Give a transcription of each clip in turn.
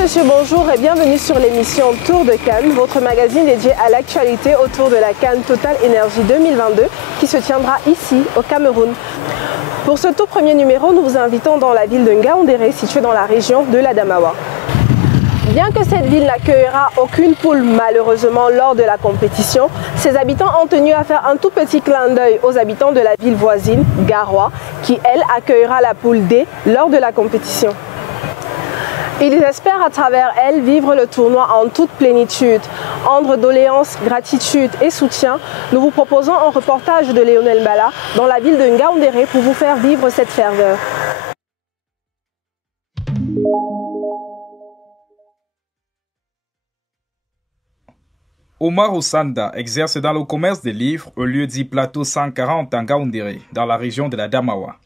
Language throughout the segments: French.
monsieur, bonjour et bienvenue sur l'émission Tour de Cannes, votre magazine dédié à l'actualité autour de la Cannes Total Energy 2022 qui se tiendra ici au Cameroun. Pour ce tout premier numéro, nous vous invitons dans la ville de Ngaoundéré, située dans la région de l'Adamawa. Bien que cette ville n'accueillera aucune poule malheureusement lors de la compétition, ses habitants ont tenu à faire un tout petit clin d'œil aux habitants de la ville voisine, Garoua, qui elle accueillera la poule D lors de la compétition. Ils espèrent à travers elle vivre le tournoi en toute plénitude. Entre doléances, gratitude et soutien, nous vous proposons un reportage de Lionel Bala dans la ville de Ngaoundéré pour vous faire vivre cette ferveur. Omar Osanda exerce dans le commerce des livres au lieu dit Plateau 140 en Ngaoundéré, dans la région de la Damawa.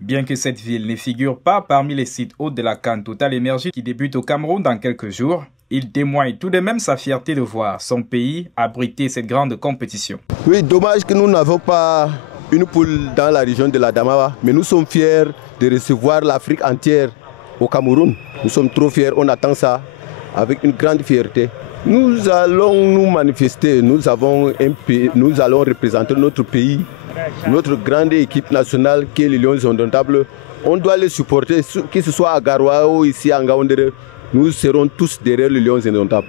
Bien que cette ville ne figure pas parmi les sites hôtes de la Cannes Total Energy qui débute au Cameroun dans quelques jours, il témoigne tout de même sa fierté de voir son pays abriter cette grande compétition. Oui, dommage que nous n'avons pas une poule dans la région de la Damawa, mais nous sommes fiers de recevoir l'Afrique entière au Cameroun. Nous sommes trop fiers, on attend ça avec une grande fierté. Nous allons nous manifester, nous allons représenter notre pays, notre grande équipe nationale qui est les Lions Indomptables. On doit les supporter, que ce soit à Garoua ou ici à Ngaoundéré, nous serons tous derrière les Lions Indomptables.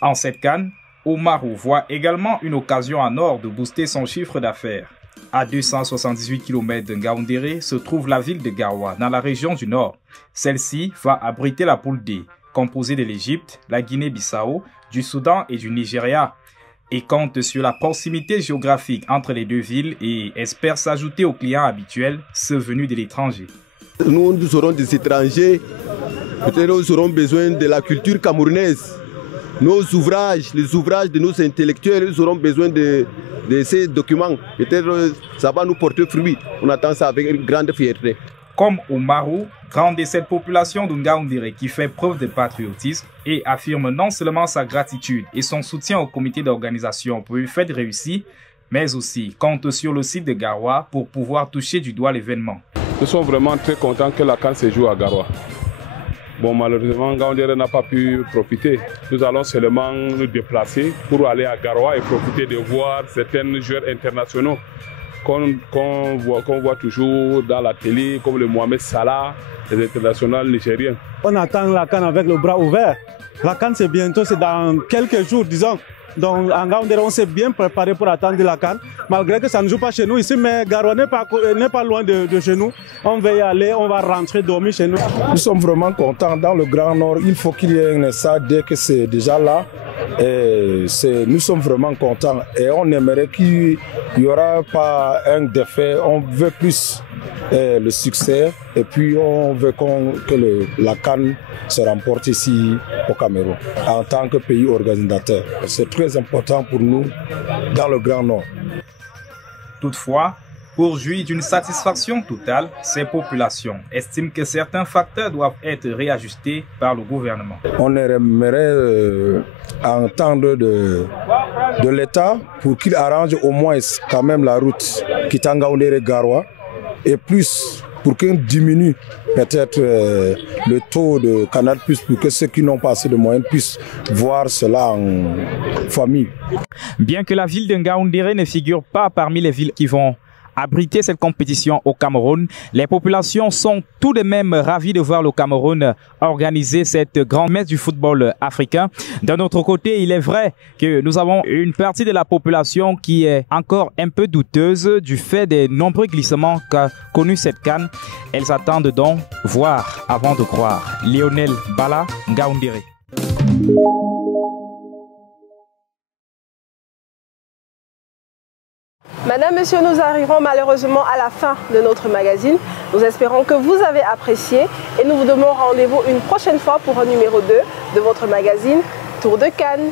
En cette Cannes, Omarou voit également une occasion en or de booster son chiffre d'affaires. À 278 km de Ngaoundéré se trouve la ville de Garoua, dans la région du Nord. Celle-ci va abriter la poule D, composée de l'Égypte, la Guinée-Bissau, du Soudan et du Nigeria, et compte sur la proximité géographique entre les deux villes et espère s'ajouter aux clients habituels, ceux venus de l'étranger. Nous aurons des étrangers, peut-être nous aurons besoin de la culture camerounaise. Nos ouvrages, les ouvrages de nos intellectuels, ils auront besoin de ces documents. Peut-être ça va nous porter fruit. On attend ça avec une grande fierté. Comme Omarou, grande de cette population de Ngaoundéré qui fait preuve de patriotisme et affirme non seulement sa gratitude et son soutien au comité d'organisation pour une fête réussie, mais aussi compte sur le site de Garoua pour pouvoir toucher du doigt l'événement. Nous sommes vraiment très contents que la Cannes se joue à Garoua. Bon, malheureusement, Ngaoundéré n'a pas pu profiter. Nous allons seulement nous déplacer pour aller à Garoua et profiter de voir certains joueurs internationaux qu'on voit toujours dans la télé, comme le Mohamed Salah, les internationaux nigériens. On attend la Cannes avec le bras ouvert. La Cannes, c'est bientôt, c'est dans quelques jours, disons. Donc, en Ngaoundéré, on s'est bien préparé pour attendre la Cannes, malgré que ça ne joue pas chez nous ici, mais Garoua n'est pas loin de chez nous. On va y aller, on va rentrer dormir chez nous. Nous sommes vraiment contents. Dans le Grand Nord, il faut qu'il y ait un stade dès que c'est déjà là. Et nous sommes vraiment contents et on aimerait qu'il n'y aura pas un défait. On veut plus le succès et puis on veut que la Cannes se remporte ici au Cameroun en tant que pays organisateur. C'est très important pour nous dans le Grand Nord. Toutefois, pour jouir d'une satisfaction totale, ces populations estiment que certains facteurs doivent être réajustés par le gouvernement. On aimerait entendre de l'État pour qu'il arrange au moins quand même la route Kitanga-Ngaoundéré-Garoua et plus pour qu'il diminue peut-être le taux de Canal+, pour que ceux qui n'ont pas assez de moyens puissent voir cela en famille. Bien que la ville de Ngaoundéré ne figure pas parmi les villes qui vont abriter cette compétition au Cameroun, les populations sont tout de même ravies de voir le Cameroun organiser cette grande messe du football africain. D'un autre côté, il est vrai que nous avons une partie de la population qui est encore un peu douteuse du fait des nombreux glissements qu'a connu cette Cannes. Elles attendent donc voir avant de croire. Lionel Bala, Ngaoundéré. Madame, monsieur, nous arrivons malheureusement à la fin de notre magazine. Nous espérons que vous avez apprécié et nous vous donnons rendez-vous une prochaine fois pour un numéro 2 de votre magazine Tour de Cannes.